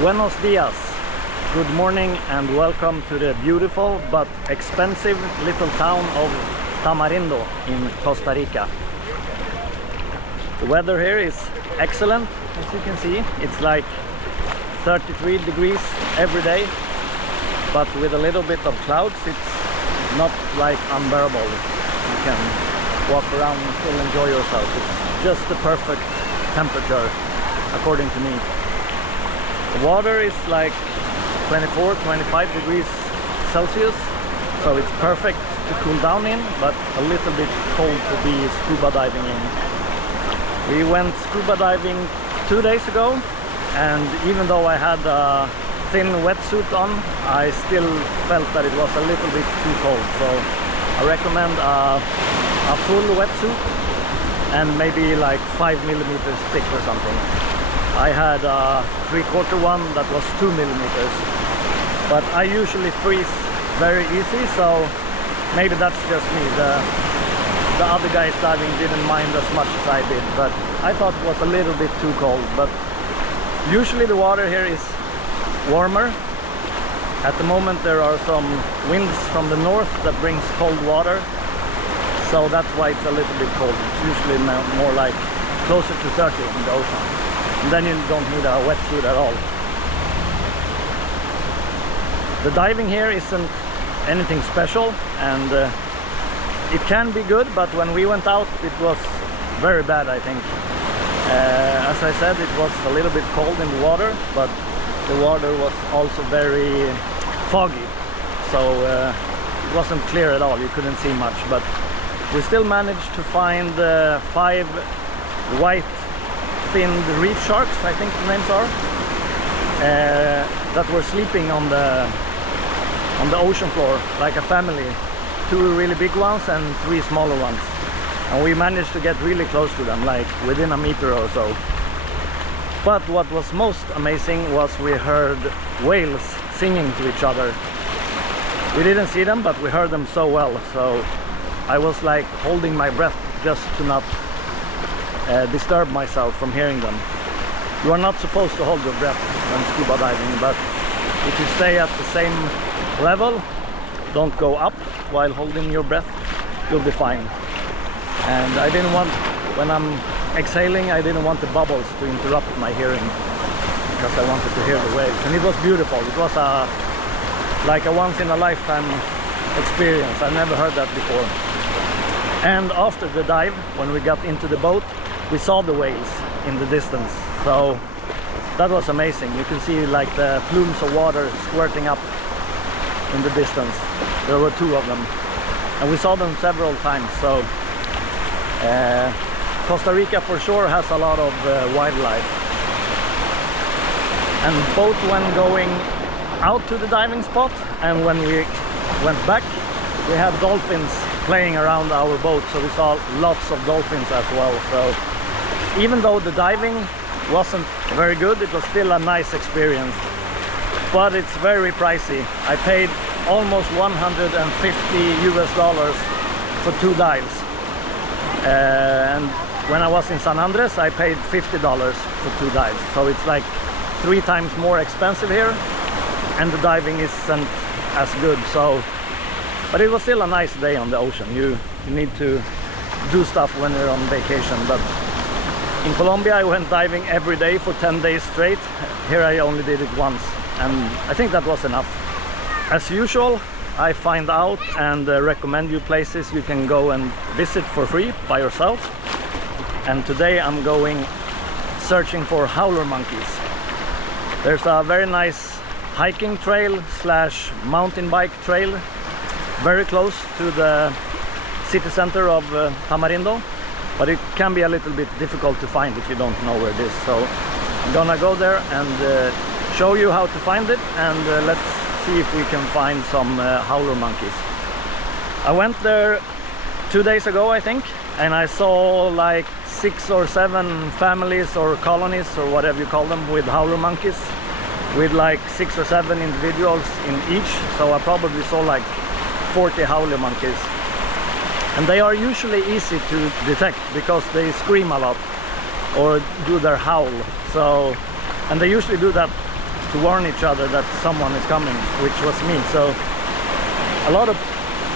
Buenos dias, good morning and welcome to the beautiful but expensive little town of Tamarindo in Costa Rica. The weather here is excellent, as you can see. It's like 33 degrees every day, but with a little bit of clouds it's not like unbearable. You can walk around and still enjoy yourself. It's just the perfect temperature according to me. The water is like 24-25 degrees Celsius, so it's perfect to cool down in, but a little bit cold to be scuba diving in. We went scuba diving 2 days ago, and even though I had a thin wetsuit on, I still felt that it was a little bit too cold. So I recommend a full wetsuit and maybe like 5mm thick or something. I had a 3/4 one that was 2mm, but I usually freeze very easy, so maybe that's just me. The other guys diving didn't mind as much as I did, but I thought it was a little bit too cold. But usually the water here is warmer. At the moment there are some winds from the north that brings cold water, so that's why it's a little bit cold. It's usually more like closer to 30 in the ocean, and then you don't need a wetsuit at all. The diving here isn't anything special, and it can be good, but when we went out it was very bad, I think. As I said, it was a little bit cold in the water, but the water was also very foggy, so it wasn't clear at all. You couldn't see much, but we still managed to find 5 white finned reef sharks, I think the names are, that were sleeping on the ocean floor like a family. 2 really big ones and 3 smaller ones, and we managed to get really close to them, like within a meter or so. But what was most amazing was we heard whales singing to each other. We didn't see them, but we heard them so well, so I was like holding my breath just to not disturb myself from hearing them. You are not supposed to hold your breath when scuba diving, but if you stay at the same level, don't go up while holding your breath, you'll be fine. And I didn't want, when I'm exhaling, I didn't want the bubbles to interrupt my hearing, because I wanted to hear the waves. And it was beautiful. It was like a once-in-a-lifetime experience. I've never heard that before. And after the dive, when we got into the boat, we saw the whales in the distance, so that was amazing. You can see like the plumes of water squirting up in the distance. There were 2 of them, and we saw them several times. So Costa Rica for sure has a lot of wildlife, and both when going out to the diving spot and when we went back, we had dolphins playing around our boat, so we saw lots of dolphins as well. So even though the diving wasn't very good, it was still a nice experience, but it's very pricey. I paid almost $150 for 2 dives, and when I was in San Andres I paid $50 for 2 dives, so it's like 3 times more expensive here, and the diving isn't as good. So, but it was still a nice day on the ocean. You need to do stuff when you're on vacation, but in Colombia I went diving every day for 10 days straight. Here I only did it once, and I think that was enough. As usual, I find out and recommend you places you can go and visit for free by yourself. And today I'm going searching for howler monkeys. There's a very nice hiking trail slash mountain bike trail very close to the city center of Tamarindo, but it can be a little bit difficult to find if you don't know where it is. So I'm gonna go there and show you how to find it, and let's see if we can find some howler monkeys. I went there 2 days ago, I think, and I saw like 6 or 7 families or colonies or whatever you call them with howler monkeys, with like 6 or 7 individuals in each. So I probably saw like 40 howler monkeys, and they are usually easy to detect because they scream a lot or do their howl. So, and they usually do that to warn each other that someone is coming, which was me. So a lot of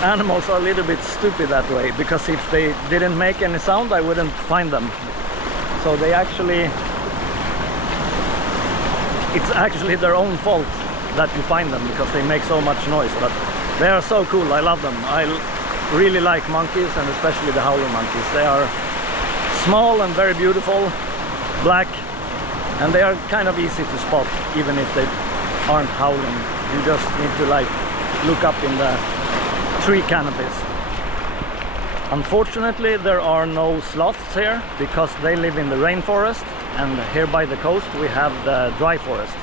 animals are a little bit stupid that way, because if they didn't make any sound, I wouldn't find them. So they actually, it's actually their own fault that you find them, because they make so much noise. But they are so cool, I love them. I really like monkeys, and especially the howler monkeys. They are small and very beautiful, black, and they are kind of easy to spot, even if they aren't howling. You just need to like look up in the tree canopies. Unfortunately, there are no sloths here, because they live in the rainforest, and here by the coast we have the dry forest.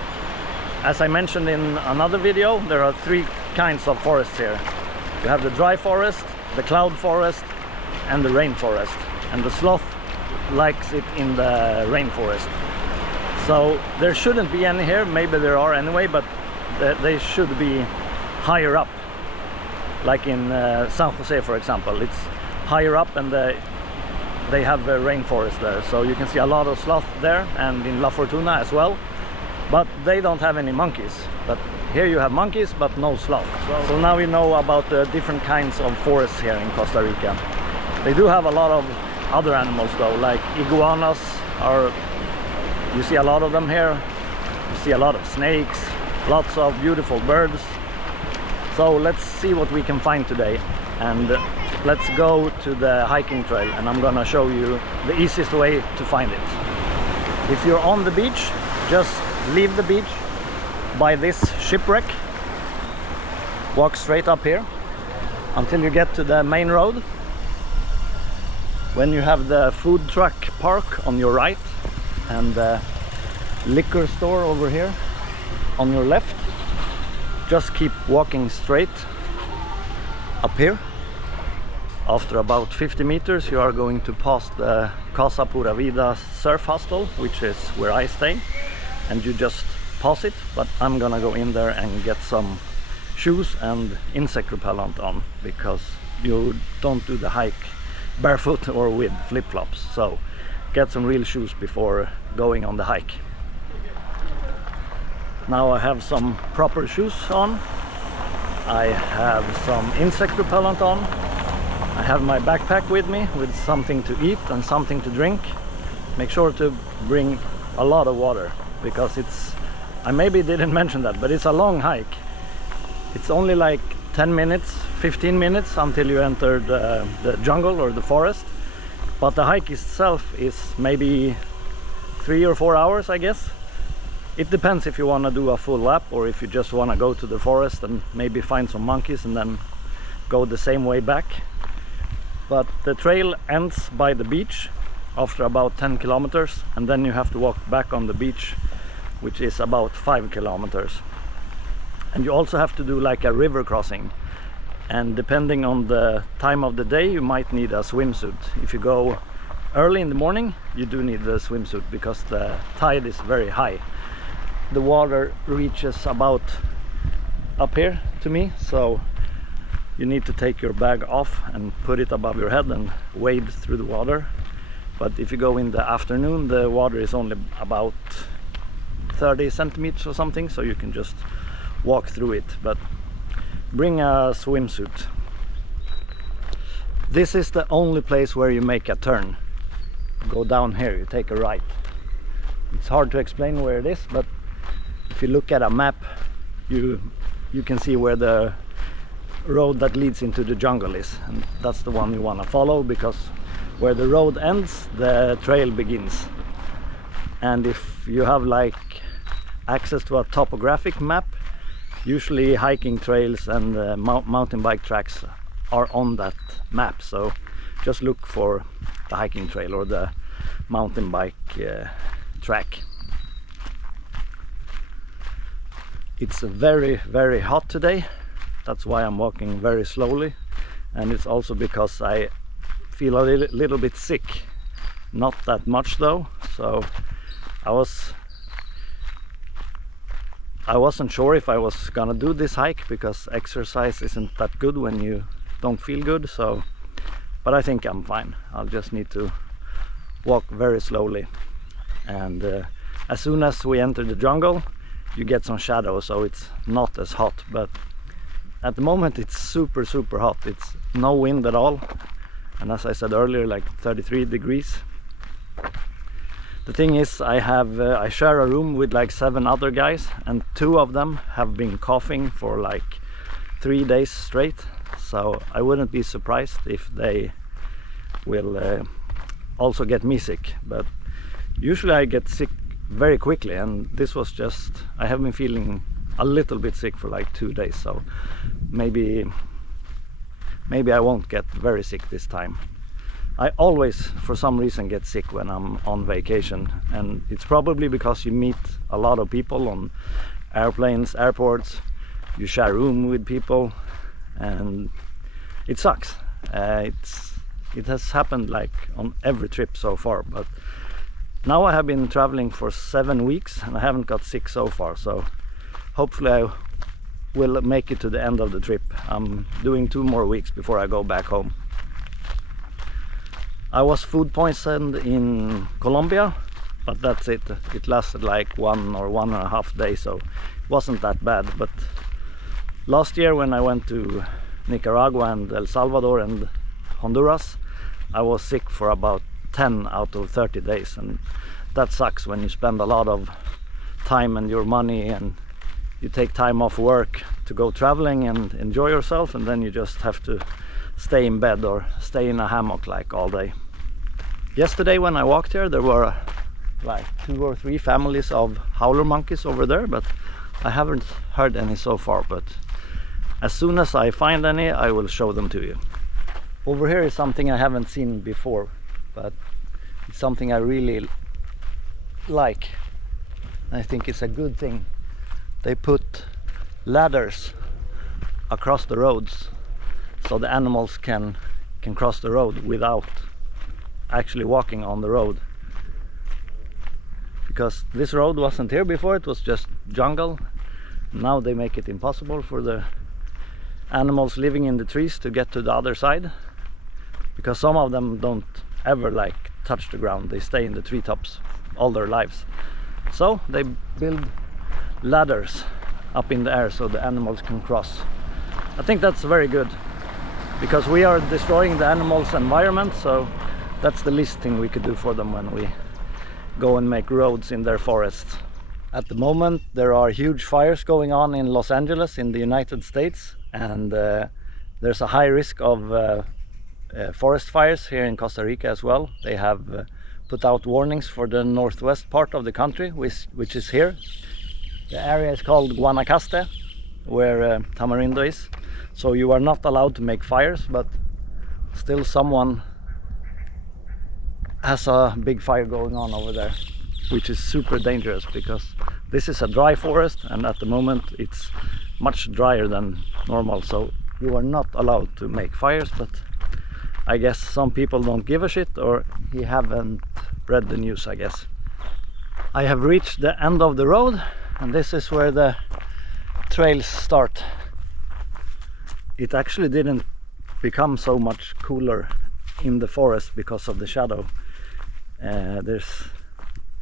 As I mentioned in another video, there are three kinds of forests here. You have the dry forest, the cloud forest, and the rainforest. And the sloth likes it in the rainforest. So there shouldn't be any here. Maybe there are anyway, but they should be higher up. Like in San Jose, for example, it's higher up, and they have a rainforest there. So you can see a lot of sloth there, and in La Fortuna as well. But they don't have any monkeys. But here you have monkeys, but no sloth. So now you know about the different kinds of forests here in Costa Rica. They do have a lot of other animals though, like iguanas. You see a lot of them here. You see a lot of snakes, lots of beautiful birds. So let's see what we can find today, and let's go to the hiking trail, and I'm gonna show you the easiest way to find it. If you're on the beach, just leave the beach by this shipwreck, walk straight up here until you get to the main road. When you have the food truck park on your right and the liquor store over here on your left, just keep walking straight up here. After about 50 meters you are going to pass the Casa Pura Vida surf hostel, which is where I stay, and you just pass it. But I'm gonna go in there and get some shoes and insect repellent on, because you don't do the hike barefoot or with flip-flops. So get some real shoes before going on the hike. Now I have some proper shoes on, I have some insect repellent on, I have my backpack with me with something to eat and something to drink. Make sure to bring a lot of water, because I maybe didn't mention that, but it's a long hike. It's only like 10 minutes, 15 minutes until you enter the jungle or the forest. But the hike itself is maybe 3 or 4 hours, I guess. It depends if you want to do a full lap, or if you just want to go to the forest and maybe find some monkeys and then go the same way back. But the trail ends by the beach after about 10 kilometers, and then you have to walk back on the beach, which is about 5 kilometers. And you also have to do like a river crossing, and depending on the time of the day you might need a swimsuit. If you go early in the morning you do need the swimsuit, because the tide is very high. The water reaches about up here to me, so you need to take your bag off and put it above your head and wade through the water. But if you go in the afternoon, the water is only about 30 centimeters or something, so you can just walk through it. But bring a swimsuit. This is the only place where you make a turn. Go down here, you take a right. It's hard to explain where it is, but if you look at a map you can see where the road that leads into the jungle is, and that's the one you want to follow, because where the road ends the trail begins. And if you have like access to a topographic map, usually hiking trails and mountain bike tracks are on that map, so just look for the hiking trail or the mountain bike track. It's very, very hot today. That's why I'm walking very slowly, and it's also because I feel a little bit sick. Not that much though, so I wasn't sure if I was gonna do this hike, because exercise isn't that good when you don't feel good. So, but I think I'm fine. I'll just need to walk very slowly, and as soon as we enter the jungle you get some shadow, so it's not as hot. But at the moment it's super hot. It's no wind at all, and as I said earlier, like 33 degrees. The thing is, I share a room with like 7 other guys, and 2 of them have been coughing for like 3 days straight, so I wouldn't be surprised if they will also get me sick. But usually I get sick very quickly, and this was just, I have been feeling a little bit sick for like 2 days, so maybe I won't get very sick this time. I always, for some reason, get sick when I'm on vacation, and it's probably because you meet a lot of people on airplanes, airports, you share a room with people, and it sucks. It has happened like on every trip so far, but now I have been traveling for 7 weeks and I haven't got sick so far, so hopefully I will make it to the end of the trip. I'm doing 2 more weeks before I go back home. I was food poisoned in Colombia, but that's it. It lasted like 1 or 1.5 days, so it wasn't that bad. But last year when I went to Nicaragua and El Salvador and Honduras, I was sick for about 10 out of 30 days, and that sucks when you spend a lot of time and your money, and you take time off work to go traveling and enjoy yourself, and then you just have to stay in bed or stay in a hammock like all day. Yesterday when I walked here, there were like 2 or 3 families of howler monkeys over there, but I haven't heard any so far. But as soon as I find any, I will show them to you. Over here is something I haven't seen before, but it's something I really like. I think it's a good thing. They put ladders across the roads so the animals can cross the road without actually walking on the road, because this road wasn't here before. It was just jungle. Now they make it impossible for the animals living in the trees to get to the other side, because some of them don't ever like touch the ground. They stay in the treetops all their lives, so they build ladders up in the air so the animals can cross. I think that's very good, because we are destroying the animals' environment, so that's the least thing we could do for them when we go and make roads in their forests. At the moment there are huge fires going on in Los Angeles in the United States, and there's a high risk of forest fires here in Costa Rica as well. They have put out warnings for the northwest part of the country, which is here. The area is called Guanacaste, where Tamarindo is. So you are not allowed to make fires, but still someone has a big fire going on over there, which is super dangerous, because this is a dry forest, and at the moment it's much drier than normal, so you are not allowed to make fires. But I guess some people don't give a shit, or he haven't read the news, I guess. I have reached the end of the road, and this is where the trails start. It actually didn't become so much cooler in the forest because of the shadow. There's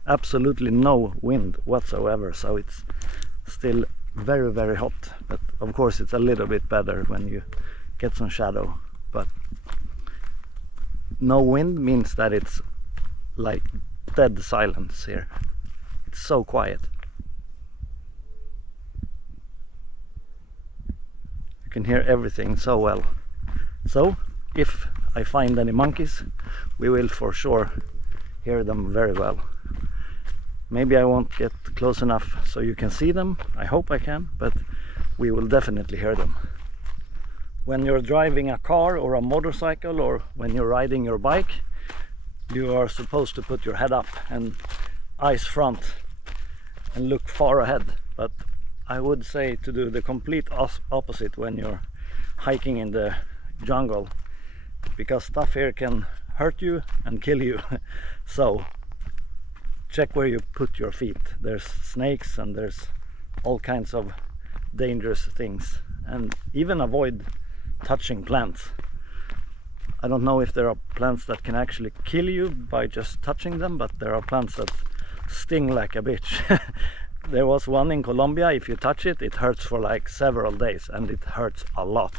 absolutely no wind whatsoever, so it's still very hot. But of course it's a little bit better when you get some shadow. But no wind means that it's like dead silence here. It's so quiet. You can hear everything so well. So if I find any monkeys, we will for sure hear them very well. Maybe I won't get close enough so you can see them. I hope I can, but we will definitely hear them. When you're driving a car or a motorcycle, or when you're riding your bike, you are supposed to put your head up and eyes front and look far ahead. But I would say to do the complete opposite when you're hiking in the jungle, because stuff here can hurt you and kill you. So check where you put your feet. There's snakes and there's all kinds of dangerous things, and even avoid touching plants. I don't know if there are plants that can actually kill you by just touching them, but there are plants that sting like a bitch. There was one in Colombia. If you touch it, it hurts for like several days, and it hurts a lot.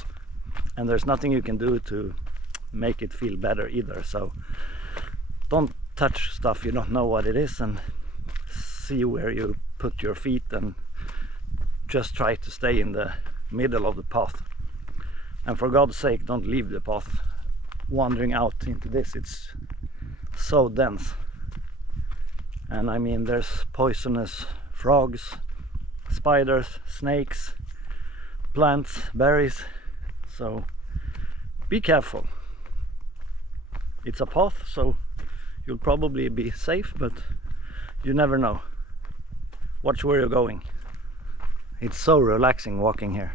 And there's nothing you can do to make it feel better either. So don't touch stuff you don't know what it is, and see where you put your feet, and just try to stay in the middle of the path. And for God's sake, don't leave the path wandering out into this. It's so dense. And I mean, there's poisonous frogs, spiders, snakes, plants, berries. So be careful. It's a path, so you'll probably be safe, but you never know. Watch where you're going. It's so relaxing walking here.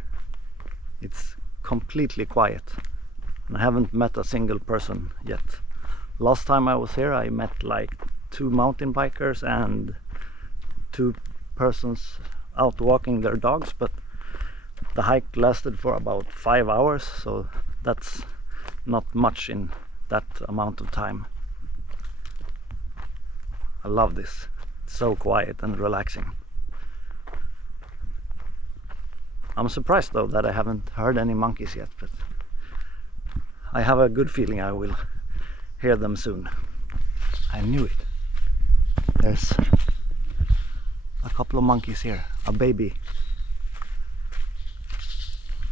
It's completely quiet, and I haven't met a single person yet. Last time I was here, I met like 2 mountain bikers and 2 persons out walking their dogs, but the hike lasted for about 5 hours, so that's not much in that amount of time. I love this. It's so quiet and relaxing. I'm surprised though that I haven't heard any monkeys yet, but I have a good feeling I will hear them soon. I knew it. There's a couple of monkeys here, a baby.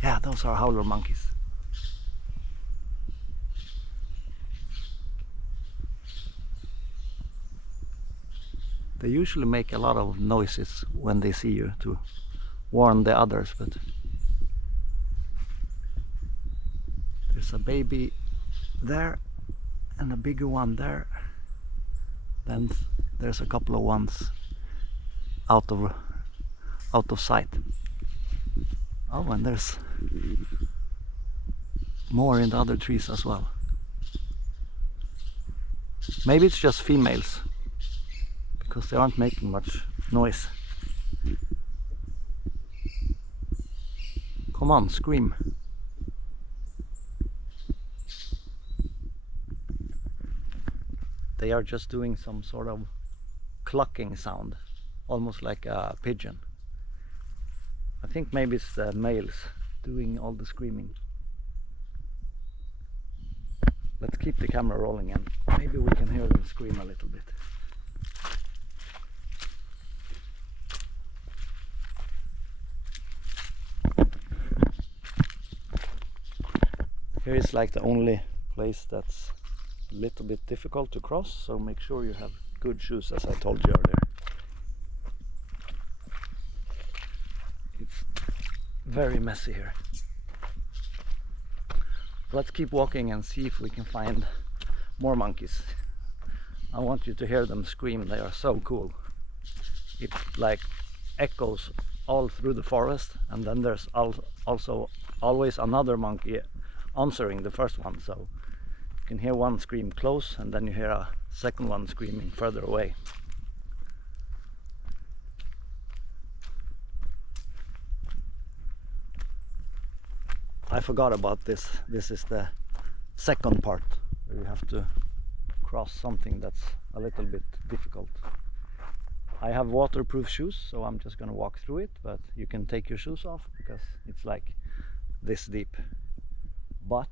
Yeah, those are howler monkeys. They usually make a lot of noises when they see you to warn the others, but there's a baby there and a bigger one there. Then there's a couple of ones out of sight. Oh, and there's more in the other trees as well. Maybe it's just females, because they aren't making much noise. Come on, scream. They are just doing some sort of clucking sound, almost like a pigeon. I think maybe it's the males doing all the screaming. Let's keep the camera rolling and maybe we can hear them scream a little bit. Here is like the only place that's a little bit difficult to cross, so make sure you have good shoes, as I told you earlier. It's very messy here. Let's keep walking and see if we can find more monkeys. I want you to hear them scream. They are so cool. It like echoes all through the forest, and then there's also always another monkey answering the first one, so you can hear one scream close and then you hear a second one screaming further away. I forgot about this. This is the second part where you have to cross something that's a little bit difficult. I have waterproof shoes, so I'm just gonna walk through it, but you can take your shoes off because it's like this deep. But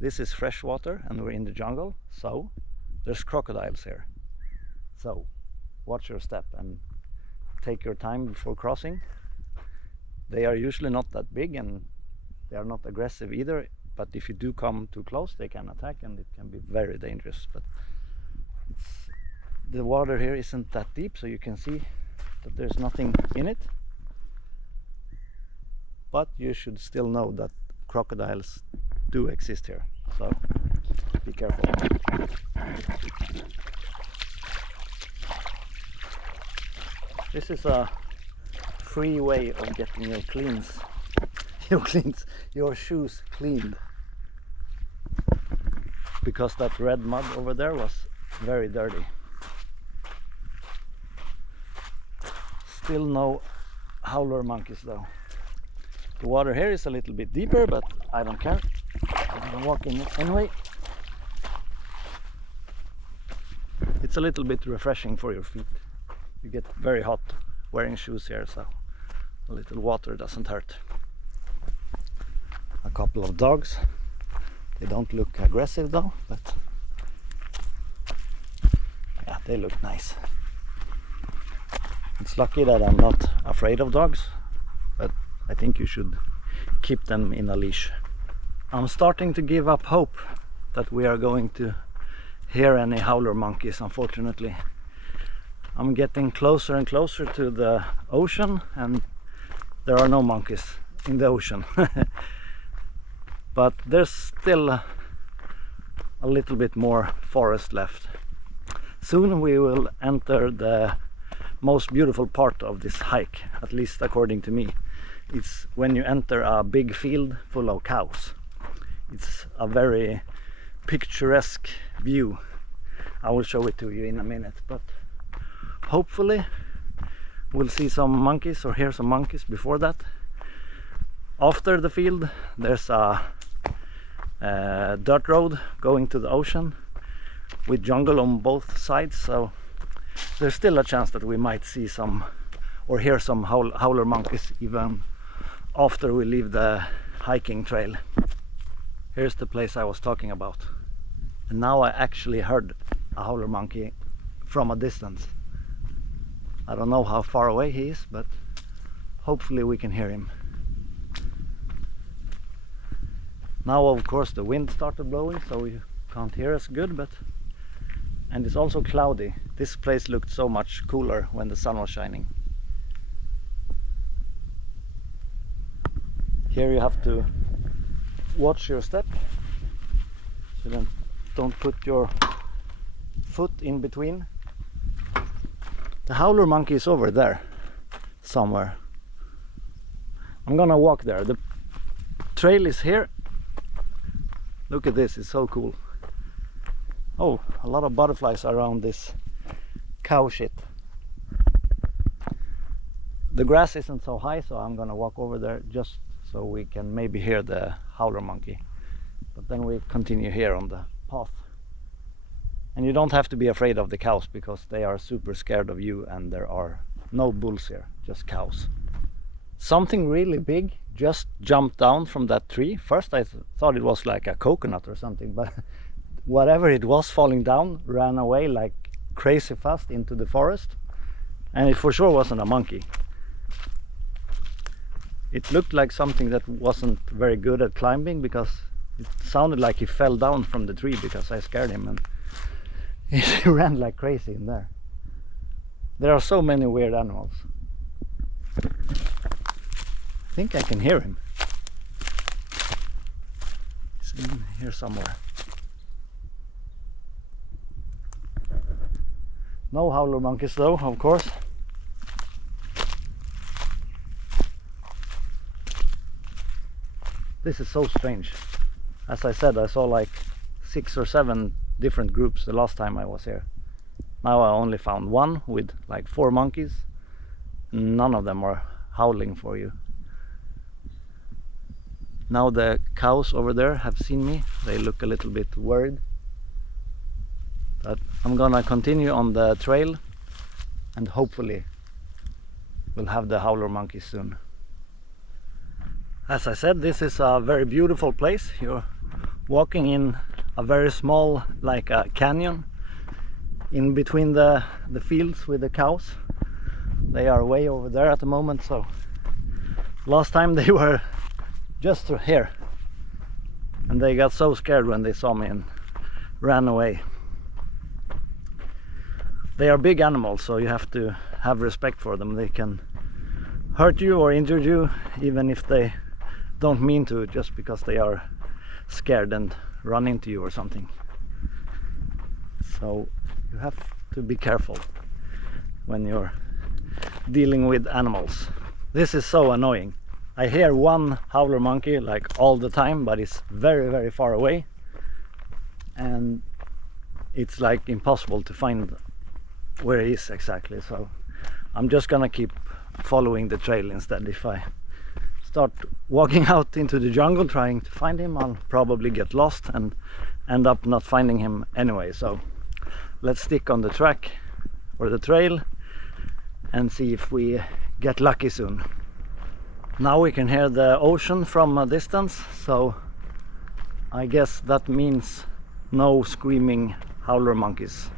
this is fresh water and we're in the jungle, so there's crocodiles here. So watch your step and take your time before crossing. They are usually not that big and they are not aggressive either, but if you do come too close they can attack and it can be very dangerous. But the water here isn't that deep, so you can see that there's nothing in it. But you should still know that crocodiles do exist here, so be careful. This is a free way of getting your shoes cleaned, because that red mud over there was very dirty. Still no howler monkeys though. The water here is a little bit deeper, but I don't care. I'm walking anyway. It's a little bit refreshing for your feet. You get very hot wearing shoes here, so a little water doesn't hurt. A couple of dogs. They don't look aggressive though, but yeah, they look nice. It's lucky that I'm not afraid of dogs, but I think you should keep them in a leash. I'm starting to give up hope that we are going to hear any howler monkeys, unfortunately. I'm getting closer and closer to the ocean and there are no monkeys in the ocean. But there's still a little bit more forest left. Soon we will enter the most beautiful part of this hike, at least according to me. It's when you enter a big field full of cows. It's a very picturesque view. I will show it to you in a minute, but hopefully we'll see some monkeys or hear some monkeys before that. After the field there's a dirt road going to the ocean with jungle on both sides, so there's still a chance that we might see some or hear some howler monkeys even after we leave the hiking trail. Here's the place I was talking about, and now I actually heard a howler monkey from a distance. I don't know how far away he is, but hopefully we can hear him. Now of course the wind started blowing, so you can't hear us good, and it's also cloudy. This place looked so much cooler when the sun was shining. Here you have to watch your step, so don't put your foot in between. The howler monkey is over there somewhere. I'm gonna walk there. The trail is here. Look at this, it's so cool. Oh, a lot of butterflies around this cow shit. The grass isn't so high, so I'm gonna walk over there just so we can maybe hear the howler monkey. But then we continue here on the path. And you don't have to be afraid of the cows because they are super scared of you, and there are no bulls here, just cows. Something really big just jumped down from that tree. First I thought it was like a coconut or something, but whatever it was falling down ran away like crazy fast into the forest, and it for sure wasn't a monkey. It looked like something that wasn't very good at climbing, because it sounded like he fell down from the tree because I scared him, and he ran like crazy in there. There are so many weird animals. I think I can hear him. He's in here somewhere. No howler monkeys though, of course. This is so strange. As I said, I saw like 6 or 7 different groups the last time I was here. Now I only found one with like 4 monkeys. None of them are howling for you. Now the cows over there have seen me. They look a little bit worried. But I'm gonna continue on the trail, and hopefully we'll have the howler monkeys soon. As I said, this is a very beautiful place. You're walking in a very small, like a canyon, in between the fields with the cows. They are way over there at the moment, so last time they were just here, and they got so scared when they saw me and ran away. They are big animals, so you have to have respect for them. They can hurt you or injure you, even if they don't mean to, just because they are scared and run into you or something. So you have to be careful when you're dealing with animals. This is so annoying. I hear one howler monkey like all the time, but it's very, very far away, and it's like impossible to find where he is exactly. So I'm just gonna keep following the trail instead. If I start walking out into the jungle trying to find him, I'll probably get lost and end up not finding him anyway. So let's stick on the track or the trail and see if we get lucky soon. Now we can hear the ocean from a distance, so I guess that means no screaming howler monkeys.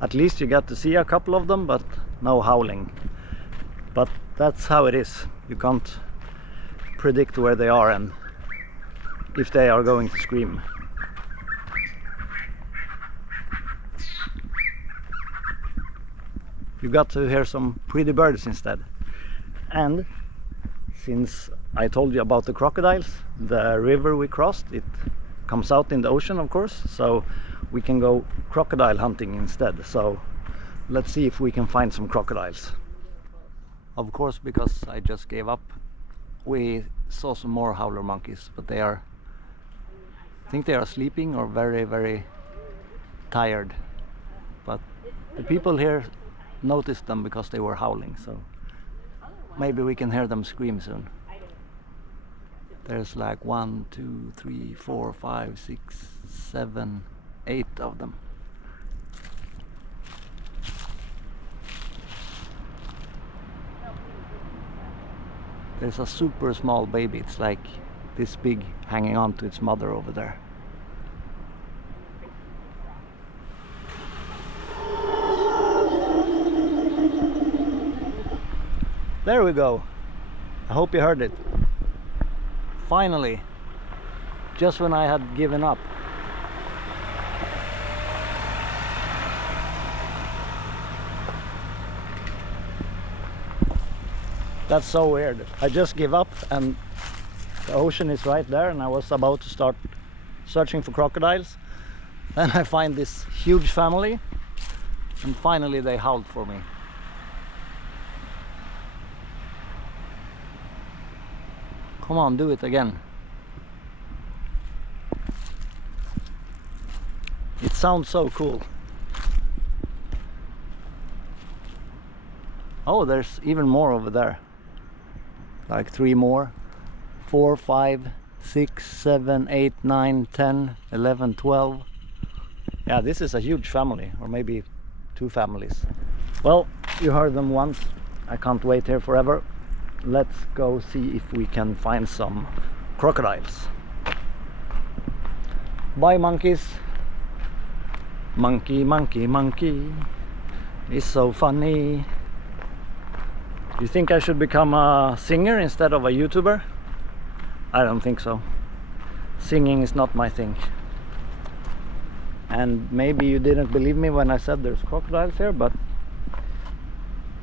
At least you got to see a couple of them, but no howling. But that's how it is. You can't predict where they are and if they are going to scream. You got to hear some pretty birds instead. And since I told you about the crocodiles, the river we crossed, it comes out in the ocean, of course, so we can go crocodile hunting instead. So let's see if we can find some crocodiles. Of course, because I just gave up, we saw some more howler monkeys, but they are, I think they are sleeping or very, very tired. But the people here noticed them because they were howling, so maybe we can hear them scream soon. There's like 1, 2, 3, 4, 5, 6, 7, 8 of them. There's a super small baby, it's like this big, hanging on to its mother over there. There we go. I hope you heard it. Finally, just when I had given up. That's so weird. I just give up and the ocean is right there, and I was about to start searching for crocodiles. Then I find this huge family, and finally they howled for me. Come on, do it again. It sounds so cool. Oh, there's even more over there. Like 3 more. 4, 5, 6, 7, 8, 9, 10, 11, 12. Yeah, this is a huge family, or maybe 2 families. Well, you heard them once. I can't wait here forever. Let's go see if we can find some crocodiles. Bye, monkeys. Monkey, monkey, monkey. It's so funny. You think I should become a singer instead of a YouTuber? I don't think so. Singing is not my thing. And maybe you didn't believe me when I said there's crocodiles here, but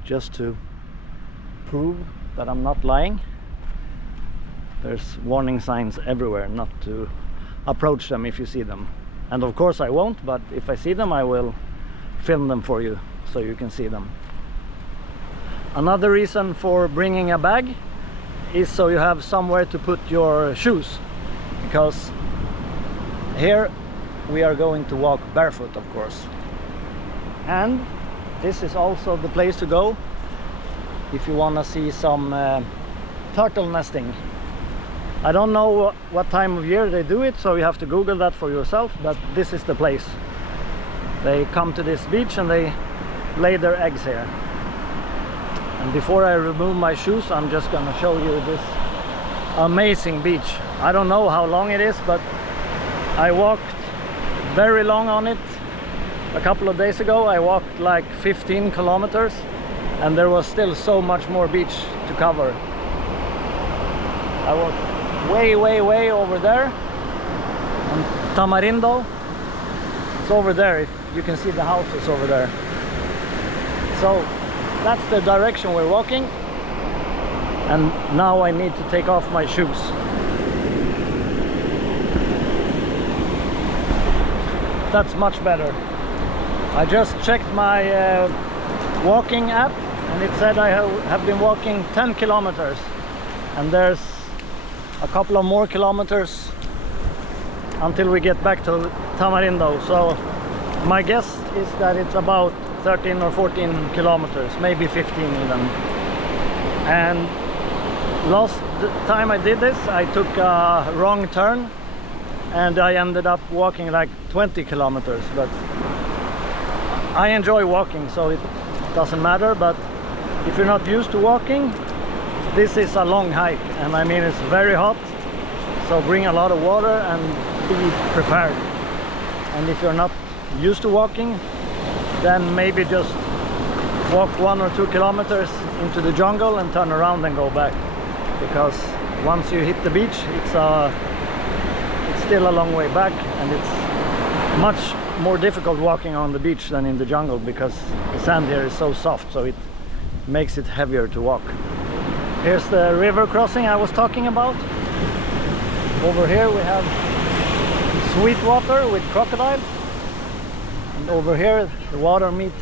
just to prove that I'm not lying, there's warning signs everywhere not to approach them if you see them. And of course I won't, but if I see them I will film them for you so you can see them. Another reason for bringing a bag is so you have somewhere to put your shoes, because here we are going to walk barefoot, of course. And this is also the place to go if you want to see some turtle nesting. I don't know what time of year they do it, so you have to Google that for yourself, but this is the place. They come to this beach and they lay their eggs here. And before I remove my shoes, I'm just gonna show you this amazing beach. I don't know how long it is, but I walked very long on it a couple of days ago. I walked like 15 kilometers and there was still so much more beach to cover. I was way over there on Tamarindo. It's over there, if you can see the houses over there. So that's the direction we're walking, and now I need to take off my shoes. That's much better. I just checked my walking app and it said I have been walking 10 kilometers, and there's a couple of more kilometers until we get back to Tamarindo. So my guess is that it's about 13 or 14 kilometers, maybe 15 even. And last time I did this, I took a wrong turn and I ended up walking like 20 kilometers, but I enjoy walking, so it doesn't matter. But if you're not used to walking, this is a long hike, and I mean it's very hot, so bring a lot of water and be prepared. And if you're not used to walking, then maybe just walk 1 or 2 kilometers into the jungle and turn around and go back, because once you hit the beach, it's still a long way back, and it's much more difficult walking on the beach than in the jungle, because the sand here is so soft, so it makes it heavier to walk. Here's the river crossing I was talking about. Over here we have sweet water with crocodiles, and over here the water meets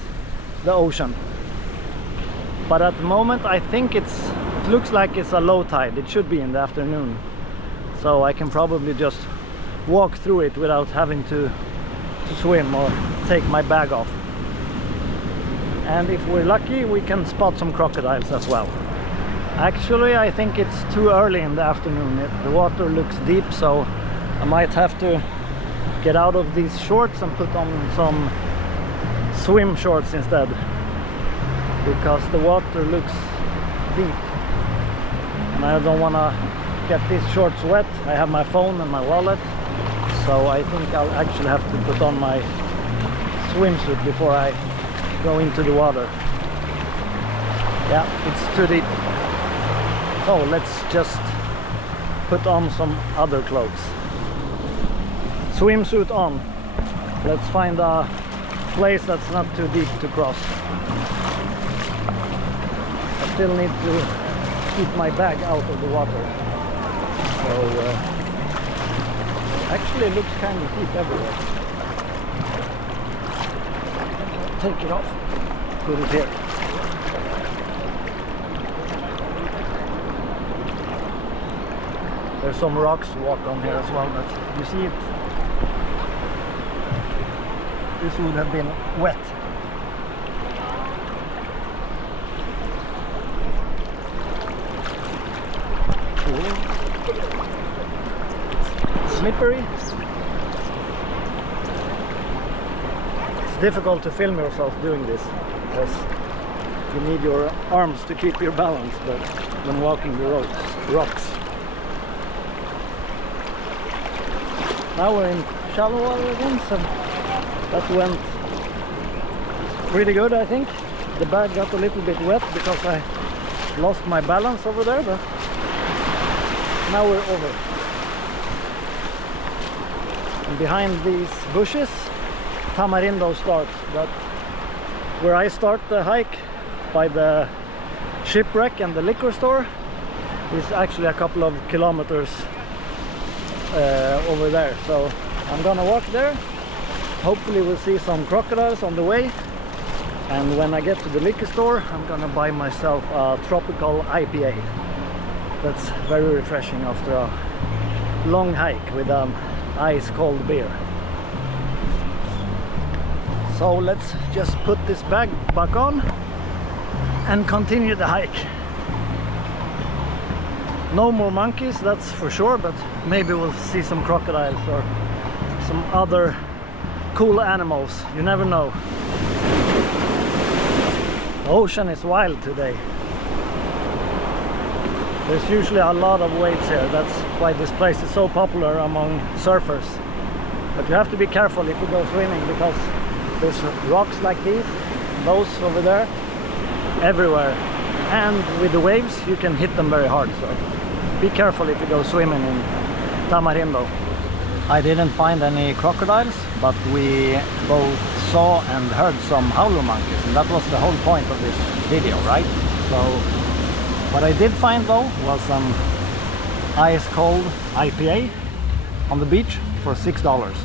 the ocean. But at the moment I think it looks like it's a low tide. It should be in the afternoon, so I can probably just walk through it without having to swim or take my bag off. And if we're lucky, we can spot some crocodiles as well. Actually, I think it's too early in the afternoon. The water looks deep, so I might have to get out of these shorts and put on some swim shorts instead, because the water looks deep and I don't want to get these shorts wet. I have my phone and my wallet, so I think I'll actually have to put on my swimsuit before I go into the water. Yeah, it's too deep. So let's just put on some other clothes. Swimsuit on. Let's find a place that's not too deep to cross. I still need to keep my bag out of the water. So actually it looks kind of deep everywhere. Take it off, put it here. There's some rocks to walk on here as well, but you see it, this would have been wet. Slippery. It's difficult to film yourself doing this, because you need your arms to keep your balance, but when walking the rocks. Now we're in shallow water again, so that went pretty good, I think. The bag got a little bit wet because I lost my balance over there, but now we're over. And behind these bushes, Tamarindo starts, but where I start the hike by the shipwreck and the liquor store is actually a couple of kilometers over there, so I'm gonna walk there. Hopefully we'll see some crocodiles on the way, and when I get to the liquor store I'm gonna buy myself a tropical IPA. That's very refreshing after a long hike with ice cold beer. So let's just put this bag back on and continue the hike. No more monkeys, that's for sure, but maybe we'll see some crocodiles or some other cool animals. You never know. The ocean is wild today. There's usually a lot of waves here. That's why this place is so popular among surfers. But you have to be careful if you go swimming, because there's rocks like these, those over there, everywhere. And with the waves you can hit them very hard, so be careful if you go swimming in Tamarindo. I didn't find any crocodiles, but we both saw and heard some howler monkeys, and that was the whole point of this video, right? So what I did find though was some ice cold IPA on the beach for $6,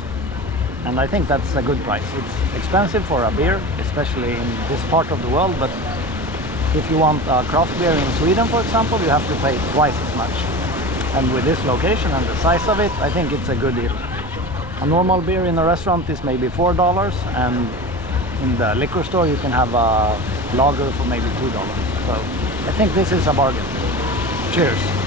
and I think that's a good price. It's expensive for a beer, especially in this part of the world, but if you want a craft beer in Sweden, for example, you have to pay twice as much. And with this location and the size of it, I think it's a good deal. A normal beer in a restaurant is maybe $4, and in the liquor store you can have a lager for maybe $2. So I think this is a bargain. Cheers!